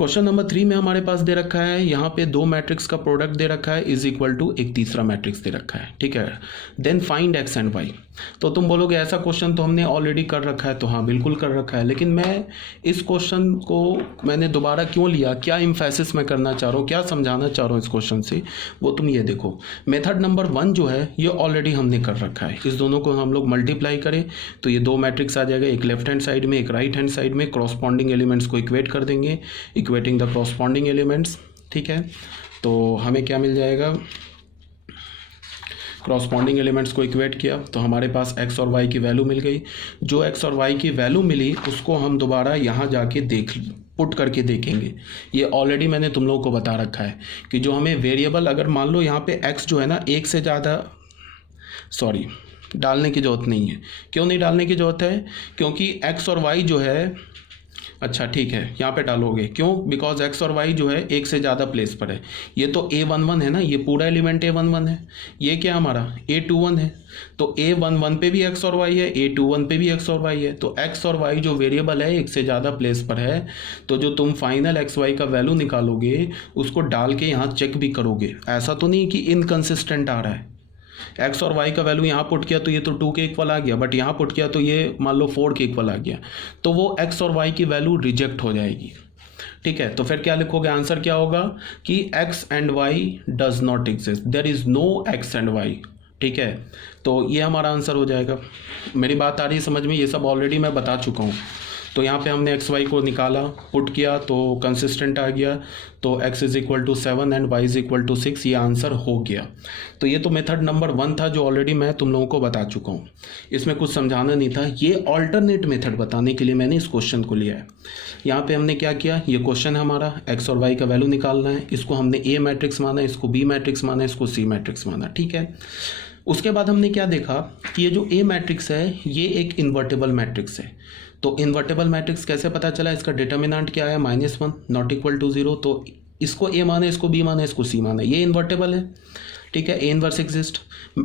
Question number 3 में हमारे पास दे रखा है, यहाँ पे दो मैट्रिक्स का प्रोडक्ट दे रखा है इज इक्वल टू एक तीसरा मैट्रिक्स दे रखा है, ठीक है। Then find x and y. तो तुम बोलोगे ऐसा क्वेश्चन तो हमने ऑलरेडी कर रखा है, तो हाँ बिल्कुल कर रखा है, लेकिन मैं इस क्वेश्चन को मैंने दोबारा क्यों लिया, क्या इम्फेसिस मैं करना चाह रहा हूँ, क्या समझाना चाह रहा हूँ इस क्वेश्चन से, वो तुम ये देखो। मेथड नंबर 1 जो है ये ऑलरेडी हमने कर रखा है, इस दोनों को हम लोग मल्टीप्लाई करें तो ये दो मैट्रिक्स आ जाएगा, एक लेफ्ट हैंड साइड में एक राइट हैंड साइड में, क्रॉसपॉन्डिंग एलिमेंट्स को इक्वेट कर देंगे, इक्वेटिंग द क्रॉसपॉन्डिंग एलिमेंट्स, ठीक है। तो हमें क्या मिल जाएगा, क्रॉसपॉन्डिंग एलिमेंट्स को इक्वेट किया तो हमारे पास x और y की वैल्यू मिल गई। जो x और y की वैल्यू मिली उसको हम दोबारा यहाँ जाके पुट करके देखेंगे। ये ऑलरेडी मैंने तुम लोगों को बता रखा है कि जो हमें वेरिएबल, अगर मान लो यहाँ पे x जो है ना एक से ज़्यादा, डालने की ज़रूरत नहीं है। क्यों नहीं डालने की ज़रूरत है, क्योंकि x और y जो है, अच्छा ठीक है यहाँ पे डालोगे, क्यों, बिकॉज x और y जो है एक से ज़्यादा प्लेस पर है। ये तो a11 है ना, ये पूरा एलिमेंट a11 है, ये क्या हमारा a21 है, तो a11 पे भी x और y है, a21 पे भी x और y है। तो x और y जो वेरिएबल है एक से ज़्यादा प्लेस पर है, तो जो तुम फाइनल x y का वैल्यू निकालोगे उसको डाल के यहाँ चेक भी करोगे। ऐसा तो नहीं कि इनकंसिस्टेंट आ रहा है, x और y का वैल्यू यहाँ पुट किया तो ये तो 2 के इक्वल आ गया, बट यहाँ पुट किया तो ये मान लो 4 के इक्वल आ गया, तो वो x और y की वैल्यू रिजेक्ट हो जाएगी, ठीक है। तो फिर क्या लिखोगे, आंसर क्या होगा कि x and y does not exist, there is no x and y, ठीक है। तो ये हमारा आंसर हो जाएगा। मेरी बात आ रही है समझ में, ये सब ऑलरेडी मैं बता चुका हूँ। तो यहाँ पे हमने एक्स वाई को निकाला, पुट किया तो कंसिस्टेंट आ गया, तो x is equal to 7 and y is equal to 6, ये आंसर हो गया। तो ये तो मेथड नंबर 1 था जो ऑलरेडी मैं तुम लोगों को बता चुका हूँ, इसमें कुछ समझाना नहीं था। ये ऑल्टरनेट मेथड बताने के लिए मैंने इस क्वेश्चन को लिया है। यहाँ पे हमने क्या किया, ये क्वेश्चन है हमारा, x और y का वैल्यू निकालना है, इसको हमने a मैट्रिक्स माना, इसको b मैट्रिक्स माना, इसको c मैट्रिक्स माना, ठीक है। उसके बाद हमने क्या देखा कि ये जो a मैट्रिक्स है ये एक इन्वर्टेबल मैट्रिक्स है। तो इन्वर्टेबल मैट्रिक्स कैसे पता चला, इसका डिटर्मिनेंट क्या है, -1 नॉट इक्वल टू 0, तो इसको a माना, इसको b माना, इसको c माना, ये इन्वर्टेबल है, ठीक है। a इनवर्स एग्जिस्ट,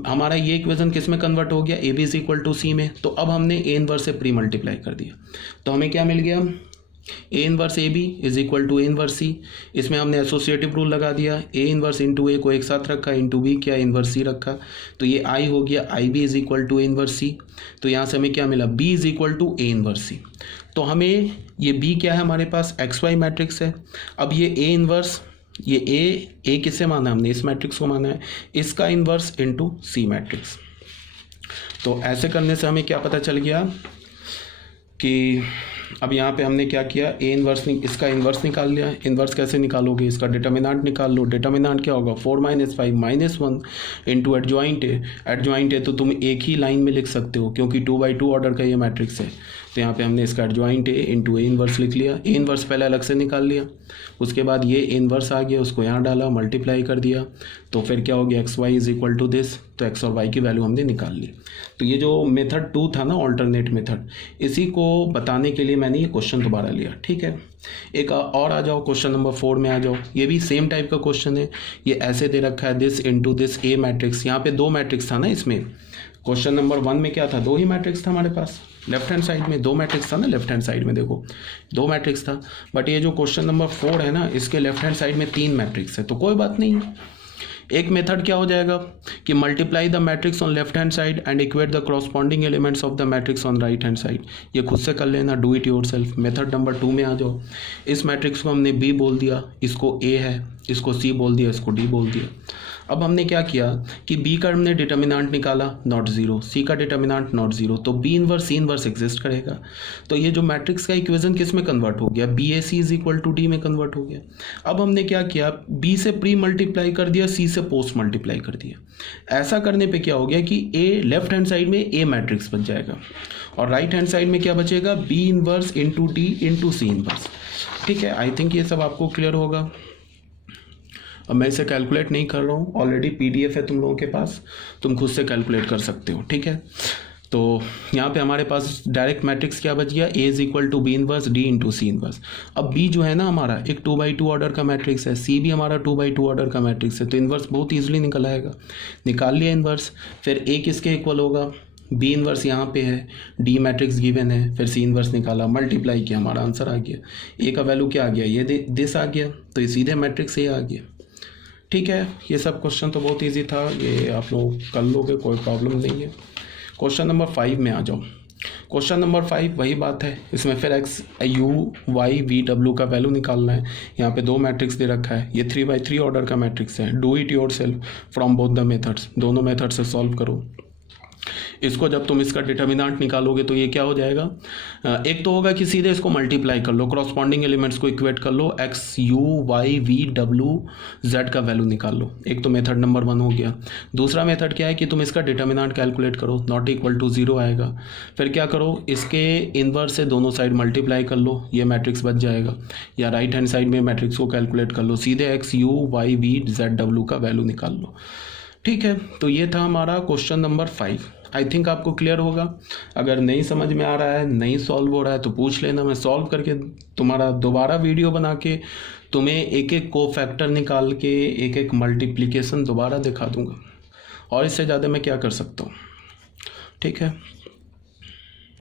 हमारा ये इक्वेशन किस में कन्वर्ट हो गया, ab is equal to c में, तो अब हमने a इनवर्स से प्री मल्टीप्लाई कर दिया, तो हमें क्या मिल गया, a inverse ab is equal to a inverse c। इसमें हमने एसोसिएटिव रूल लगा दिया, a इनवर्स इंटू a को एक साथ रखा, इंटू b क्या इनवर्स c रखा, तो ये i हो गया, ib is equal to a inverse c। तो यहाँ से हमें क्या मिला, b is equal to a inverse c। तो हमें ये b क्या है, हमारे पास xy मैट्रिक्स है। अब ये a इनवर्स, ये a किसे माना हमने, इस मैट्रिक्स को माना है, इसका इनवर्स इंटू c मैट्रिक्स। तो ऐसे करने से हमें क्या पता चल गया कि अब यहाँ पे हमने क्या किया, a इनवर्स इसका इनवर्स निकाल लिया। इनवर्स कैसे निकालोगे, इसका डिटर्मिनेंट निकाल लो। डिटर्मिनेंट क्या होगा, 4 - 5 - 1 इंटू एडजॉइंट है। एडजॉइंट है तो तुम एक ही लाइन में लिख सकते हो क्योंकि 2x2 ऑर्डर का ये मैट्रिक्स है। तो यहाँ पे हमने इसका एडजॉइंट है इंटू a इनवर्स लिख लिया। a इनवर्स पहले अलग से निकाल लिया, उसके बाद ये इनवर्स आ गया, उसको यहाँ डाला, मल्टीप्लाई कर दिया, तो फिर क्या हो गया, x y is equal to this, तो एक्स और वाई की वैल्यू हमने निकाल ली। तो ये जो मेथड 2 था ना, ऑल्टरनेट मेथड, इसी को बताने के लिए मैंने ये क्वेश्चन दोबारा लिया, ठीक है। एक और आ जाओ, क्वेश्चन नंबर 4 में आ जाओ। ये भी सेम टाइप का क्वेश्चन है, ये ऐसे दे रखा है, this into this a matrix. यहाँ पे 2 मैट्रिक्स था ना, इसमें क्वेश्चन नंबर 1 में क्या था, 2 ही मैट्रिक्स था हमारे पास। लेफ्ट हैंड साइड में 2 मैट्रिक्स था ना, लेफ्ट हैंड साइड में देखो 2 मैट्रिक्स था, बट ये जो क्वेश्चन नंबर 4 है ना, इसके लेफ्ट हैंड साइड में 3 मैट्रिक्स है। तो कोई बात नहीं, एक मेथड क्या हो जाएगा कि multiply the matrix on left hand side and equate the corresponding elements of the matrix on right hand side. ये खुद से कर लेना, do it yourself. Method number 2 में आ जाओ। इस मैट्रिक्स को हमने b बोल दिया, इसको a है, इसको c बोल दिया, इसको d बोल दिया। अब हमने क्या किया कि b का हमने डिटर्मिनेंट निकाला, नॉट 0, c का डिटर्मिनेंट नॉट 0, तो b inverse c inverse exist करेगा। तो ये जो मैट्रिक्स का इक्वेशन किस में कन्वर्ट हो गया, bac is equal to d में कन्वर्ट हो गया। अब हमने क्या किया, b से प्री मल्टीप्लाई कर दिया, c से पोस्ट मल्टीप्लाई कर दिया। ऐसा करने पे क्या हो गया कि a लेफ्ट हैंड साइड में a मैट्रिक्स बच जाएगा और राइट हैंड साइड में क्या बचेगा, b inverse into d into c inverse, ठीक है। आई थिंक ये सब आपको क्लियर होगा। अब मैं इसे कैलकुलेट नहीं कर रहा हूँ, ऑलरेडी PDF है तुम लोगों के पास, तुम खुद से कैलकुलेट कर सकते हो, ठीक है। तो यहाँ पे हमारे पास डायरेक्ट मैट्रिक्स क्या बच गया, a is equal to b inverse d into c inverse. अब b जो है ना हमारा एक 2x2 ऑर्डर का मैट्रिक्स है, c भी हमारा 2x2 ऑर्डर का मैट्रिक्स है, तो इनवर्स बहुत ईजिली निकल आएगा। निकाल लिया इनवर्स, फिर a किसके इक्वल होगा, बी इन्वर्स यहाँ पे है, डी मैट्रिक्स गिवन है, फिर सी इन्वर्स निकाला, मल्टीप्लाई किया, हमारा आंसर आ गया। ए का वैल्यू क्या आ गया, ये दिस आ गया, तो ये सीधे मैट्रिक्स ए आ गया। ठीक है, ये सब क्वेश्चन तो बहुत इजी था, ये आप लोग कर लोगे, कोई प्रॉब्लम नहीं है। क्वेश्चन नंबर 5 में आ जाओ। क्वेश्चन नंबर 5 वही बात है, इसमें फिर x u y v W का वैल्यू निकालना है। यहाँ पे दो मैट्रिक्स दे रखा है, ये 3x3 ऑर्डर का मैट्रिक्स है। Do it your self from both the methods, दोनों मेथड से सॉल्व करो। इसको जब तुम इसका डिटर्मिनेंट निकालोगे तो ये क्या हो जाएगा, एक तो होगा कि सीधे इसको मल्टीप्लाई कर लो, क्रॉसपॉन्डिंग एलिमेंट्स को इक्वेट कर लो, एक्स यू वाई वी डब्ल्यू जेड का वैल्यू निकाल लो। एक तो मेथड नंबर 1 हो गया। दूसरा मेथड क्या है कि तुम इसका डिटर्मिनेंट कैलकुलेट करो, नॉट इक्वल टू 0 आएगा। फिर क्या करो, इसके इनवर्स से दोनों साइड मल्टीप्लाई कर लो, ये मैट्रिक्स बच जाएगा। या राइट हैंड साइड में मैट्रिक्स को कैलकुलेट कर लो, सीधे x u y V Z W का वैल्यू निकाल लो। ठीक है, तो ये था हमारा क्वेश्चन नंबर 5। आई थिंक आपको क्लियर होगा। अगर नहीं समझ में आ रहा है, नहीं सॉल्व हो रहा है तो पूछ लेना, मैं सॉल्व करके तुम्हारा दोबारा वीडियो बना के तुम्हें एक एक कोफैक्टर निकाल के एक एक मल्टीप्लिकेशन दोबारा दिखा दूंगा, और इससे ज़्यादा मैं क्या कर सकता हूँ। ठीक है।